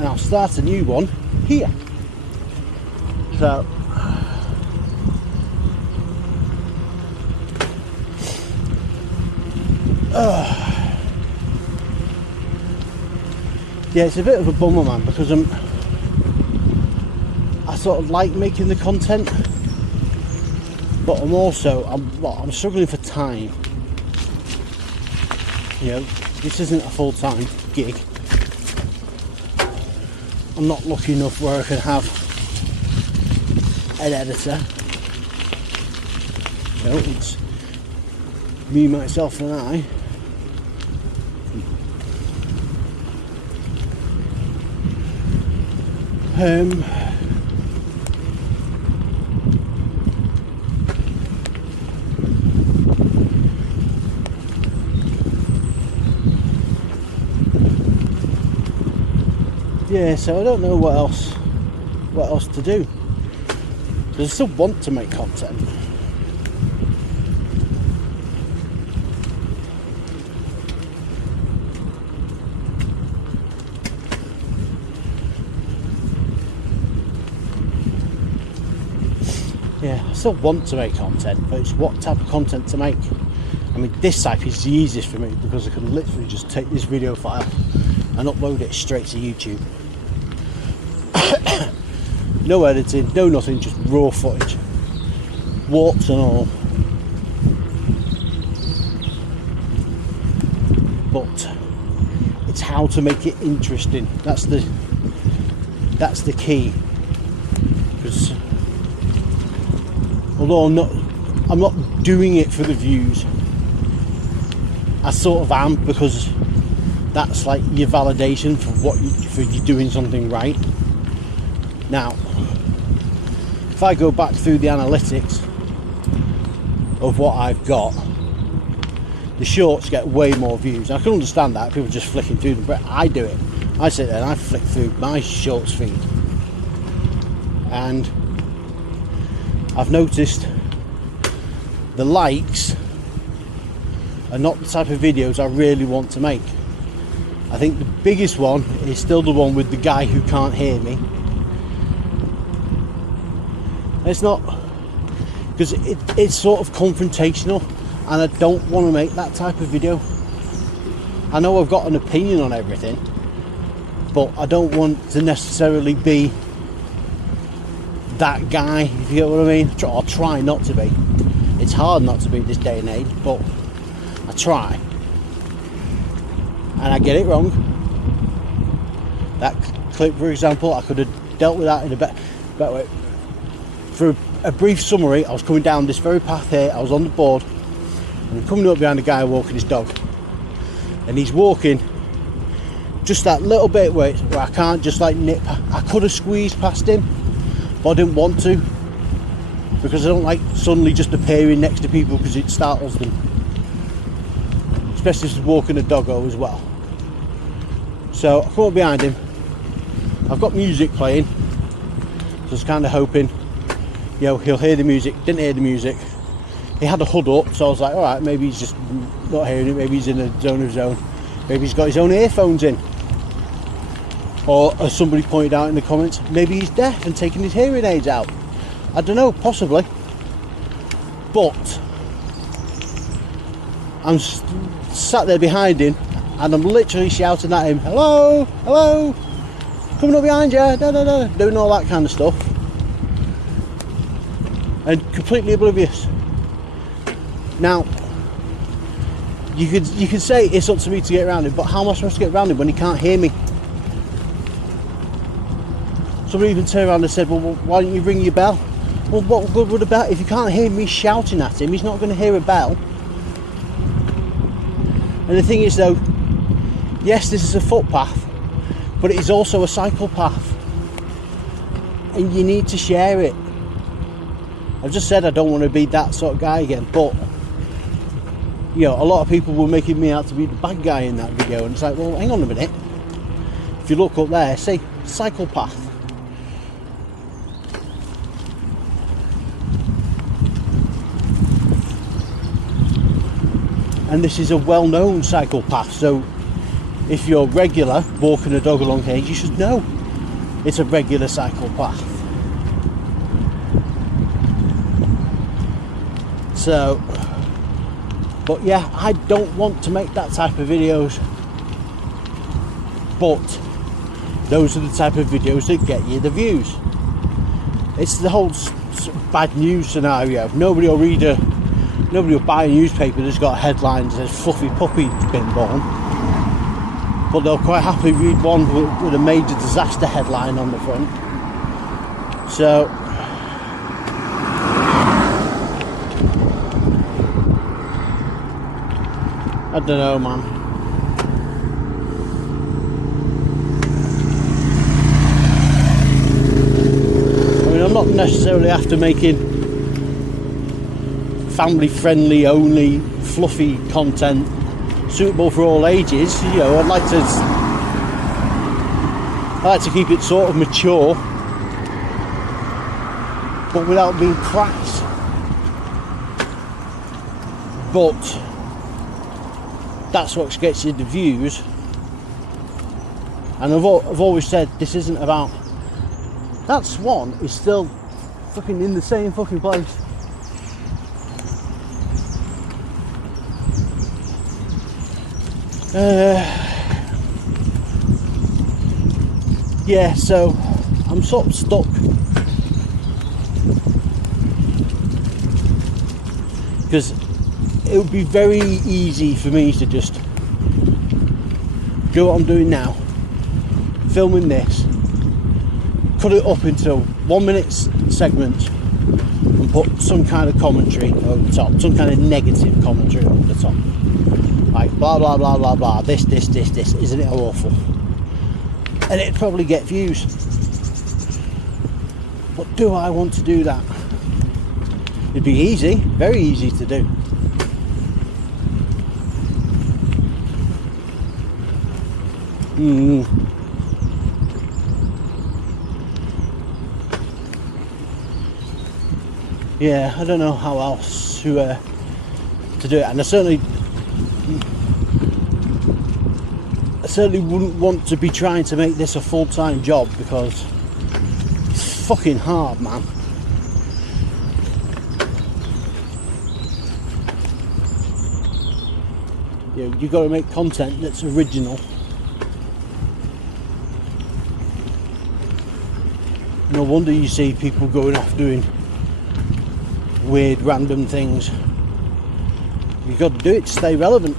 and I'll start a new one here. So yeah, it's a bit of a bummer, man, because I sort of like making the content, but I'm struggling for time. You know, this isn't a full-time gig. I'm not lucky enough where I can have an editor. You know, it's me, myself and I. Yeah, so I don't know what else to do. Because I still want to make content. Yeah, I still want to make content, but it's what type of content to make. I mean, this type is the easiest for me because I can literally just take this video file and upload it straight to YouTube. No editing, no nothing, just raw footage, warts and all. But it's how to make it interesting. That's the key. Because although I'm not doing it for the views, I sort of am, because that's like your validation for you doing something right. Now, if I go back through the analytics of what I've got, the shorts get way more views. I can understand that, people just flicking through them, but I do it. I sit there and I flick through my shorts feed, and I've noticed the likes are not the type of videos I really want to make. I think the biggest one is still the one with the guy who can't hear me. It's not, because it's sort of confrontational, and I don't want to make that type of video. I know I've got an opinion on everything, but I don't want to necessarily be that guy, if you get what I mean. I'll try not to be. It's hard not to be this day and age, but I try. And I get it wrong. That clip, for example, I could have dealt with that in a better way. For a brief summary, I was coming down this very path here, I was on the board, and I'm coming up behind a guy walking his dog. And he's walking just that little bit where I can't just like nip. I could have squeezed past him, but I didn't want to, because I don't like suddenly just appearing next to people, because it startles them. Especially if he's walking a doggo as well. So I come up behind him, I've got music playing, so I was kind of hoping, you know, he'll hear the music. Didn't hear the music. He had a hood up, so I was like, alright, maybe he's just not hearing it, maybe he's in a zone of his own, maybe he's got his own earphones in. Or, as somebody pointed out in the comments, maybe he's deaf and taking his hearing aids out. I don't know, possibly. But I'm sat there behind him, and I'm literally shouting at him, hello, hello, coming up behind you, da, da, da, doing all that kind of stuff. And completely oblivious. Now, you could say it's up to me to get around him, but how am I supposed to get around him when he can't hear me? Somebody even turned around and said, well, why don't you ring your bell? Well, what good would a bell? If you can't hear me shouting at him, he's not going to hear a bell. And the thing is though, yes, this is a footpath, but it is also a cycle path, and you need to share it. I've just said I don't want to be that sort of guy again, but you know, a lot of people were making me out to be the bad guy in that video, and it's like, well, hang on a minute. If you look up there, see, cycle path. And this is a well-known cycle path, so if you're regular walking a dog along here, you should know it's a regular cycle path. So, but yeah, I don't want to make that type of videos, but those are the type of videos that get you the views. It's the whole bad news scenario. Nobody will buy a newspaper that's got headlines that says fluffy puppy been born, but they'll quite happily read one with a major disaster headline on the front. So I don't know, man. I mean, I'm not necessarily after making family friendly only fluffy content suitable for all ages. You know, I'd like to keep it sort of mature, but without being crass. But that's what gets you the views. And I've always said this isn't about. That swan is still fucking in the same fucking place. Yeah, so I'm sort of stuck. Because it would be very easy for me to just do what I'm doing now, filming this, cut it up into 1 minute segments and put some kind of commentary over the top, some kind of negative commentary over the top, like blah blah blah blah blah, this, isn't it awful? And it'd probably get views. But do I want to do that? It'd be easy, very easy to do. Yeah, I don't know how else to do it, and I certainly wouldn't want to be trying to make this a full-time job, because it's fucking hard, man. You've got to make content that's original. No wonder you see people going off doing weird random things. You've got to do it to stay relevant.